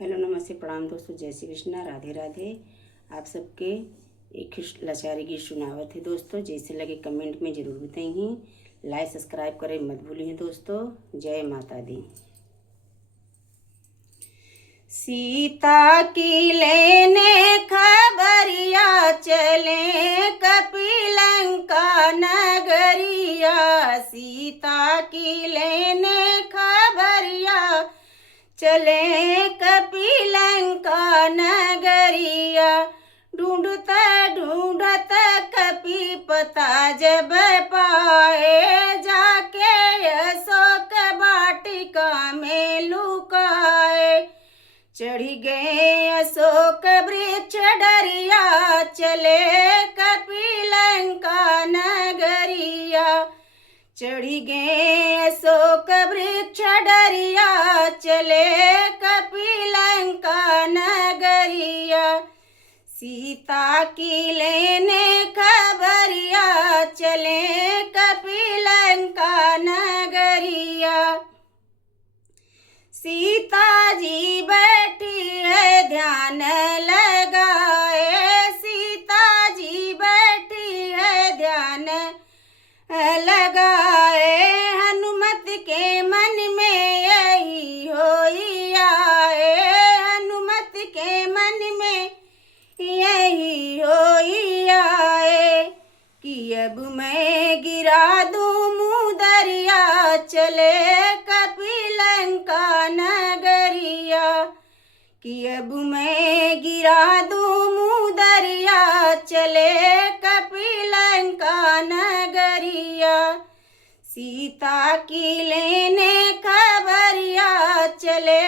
Hello नमस्ते प्रणाम दोस्तों, जय श्री कृष्णा, राधे राधे। आप सबके एक लाचारी गीत सुनावत है दोस्तों। जैसे लगे कमेंट में ज़रूर बताइए। लाइक सब्सक्राइब करें मत भूलिए दोस्तों। जय माता दी। सीता की लेने खबरिया चले कपिलंका नगरिया। सीता की लेने खबरिया चले कपिलंका नगरिया। ढूंढत ढूंढत कपि पता जब पाए, जाके अशोक वाटिका में लुकाए। चढ़ी गए अशोक वृक्ष डरिया, चले कपिलंका नगरिया। चढ़ी गए अशोक वृक्ष डरिया, चले कपिलंका नगरिया। सीता की लेने खबरिया चले कपिलंका नगरिया। सीता जी बैठी है ध्यान लगाए। सीता जी बैठी है ध्यान लगाए। हनुमत के मन में यही होई आए। हनुमत के मन में यही होई आए कि अब मैं गिरा दूं मुँह दरिया, चले कपिलंका नगरिया। कि अब मैं गिरा दूं मुँह दरिया, चले कपिलंका नगरिया। सीता की लेने खबरिया चले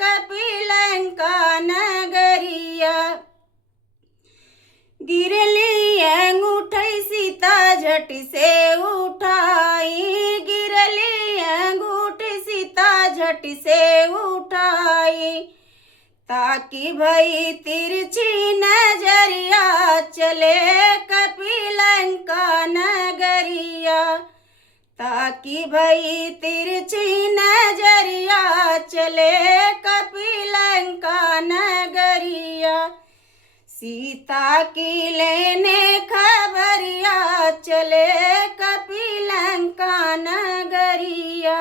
कपिलंका नगरिया। गिरली अंगूठी सीता झट से उठाई। गिरली अंगूठी सीता झट से उठाई, ताकि भई तिरछी नजरिया चले कपिलंका नगरिया। ताकि भई तिरछी नजरिया चले कपिलंका नगरिया। सीता की लेने खबरिया चले कपिलंका नगरिया।